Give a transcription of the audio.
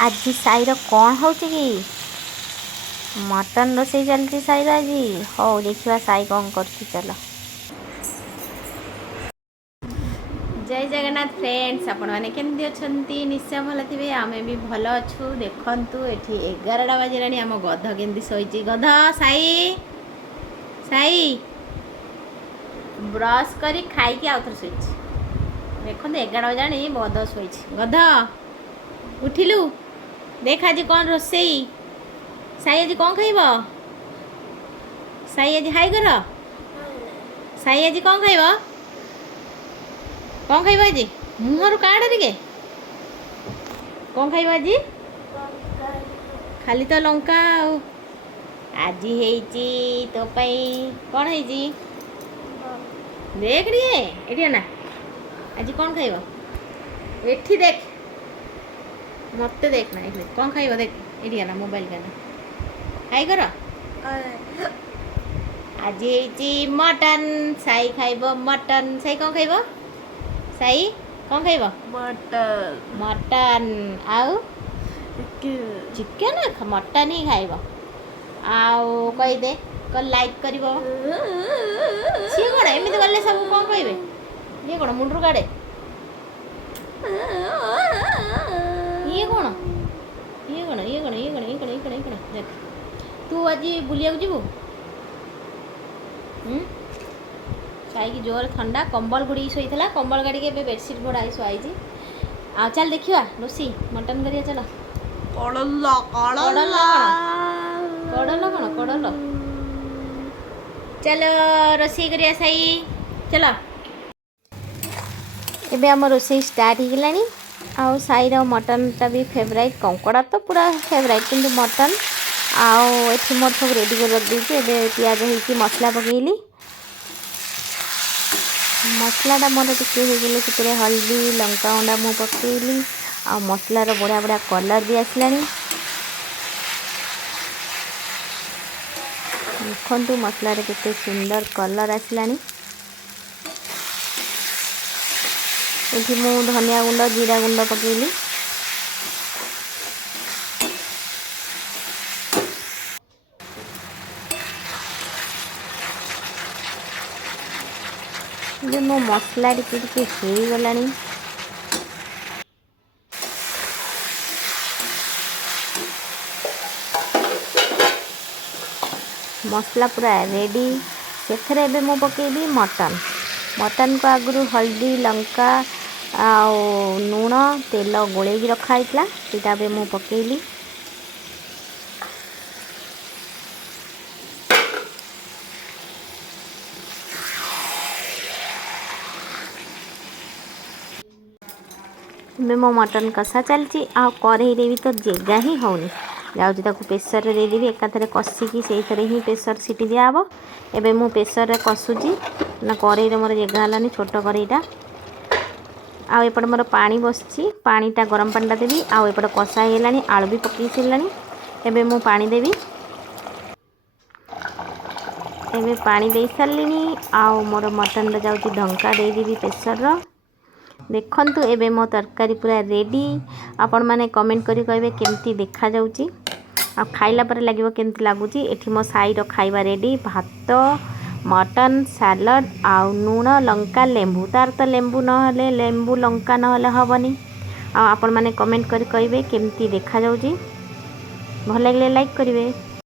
आज साईर कौन हो कि मटन रोसे चलती साईर आज हो देखा साई कौन कर चल। जय जगन्नाथ फ्रेंड्स आपण मैंने केमती अच्छा निश्चय भल थे आम भी भल अच्छु देखु ये 11टा बाजिलानी आम गध केमती शोची गध साई साई ब्रश कर खाई आउ थे शोच देखो 11 बजाणी गध शोची गध उठिलु देख आज कौन रोसई साई आज कौन खाइब साई आज हाई कर साई आज कौन खाइब कौन खाइब आज मुहर काढ़ टे कौन खाइब आज खाली तो लंका आज हेची तो पाई कौन हेची देख रे एठी ना आज कौन खाइब एठी देख मत देख ना ये कौन खाइब देख ये ना मोबाइल का ना खाई कर आज हेची मटन साई खाइब मटन साई कौन खाइब साई कौन खाइब मटन मटन आउ चिकेन मटन ही खाइब आउ कही दे कल लाइक कर सी कौन एमती गले सब कौन कहे ये कौन मुंडू काड़े ये कौन ये कौन ये कौन ये कौन ये कौन ये कौन ये कौन देख तू आज बुलिया जीवु साई की जोर ठंडा कंबल घोड़ी शोला कंबल गाड़ी के बेडसीट घोड़ा शुआई आ चल देखिए रोसी मटन करिया चल कड़ल कड़ल कड़ल कौन कड़ल चलो रोसी करिया साई चलो एबे आम रोसे स्टार्ट हो गलानी आउ साईर मटनटा भी फेवराइट कंकड़ा तो पूरा फेवराइट किंतु मटन आउ एठी मोर सब रेडी कर रख देछि एबे प्याज होइछि मसला पकेइली मसलाटा मोर टिके हो गेले सेतरे हल्दी लंका गुंडा मु पकेइली आ मसलार बढ़िया बढ़िया कलर भी आसलानी देखंतु मसलार केते सुंदर कलर आसलानी ये मु धनिया गुंड जीरा गुंड पकेइली जे मो मसला टिके हो गलानी मसला पूरा रेडी से मु पकेबी मटन मटन को आगु हल्दी लंका आउ लुण तेल गोलेगी रखाई सीटा भी मु पकेइली मो मटन कषा चलती आ कढ़ई भी तो जगह ही होनी जाऊँगी ताको प्रेसर रे देदेवी एकाथरे कषिकी से ही प्रेसर सीटी दियाब एबे मु प्रेसर रे कषुची ना कढ़ई रे मोर जगह हलानी छोट कढ़ईटा आउ एपटे मोर पानी बसची पानीटा गरम पानीटा देवी आउ एपटे कषा होगलानी आलू भी पकई सारानी एबे मु पानी देवी एबे पानी दे सारलिनी आउ मोर मटन रे जाउची ढंका दे देवी प्रेसर रो देखंतु एबे मो तरकारी पूरा रेडी आपण माने कमेंट करी कहबे केमती देखा जाउची आ खाइला पर लागिवो केमती लागुची एठी मो साईर खाइबा रेडी भात मटन सैलड आउ लुण लंका लेंबू तार तो लेंबू नहले लेंबू लंका नहले हबनी आ आपण माने कमेंट करी कहबे केमती देखा जाउची भल लागले लाइक करिवे।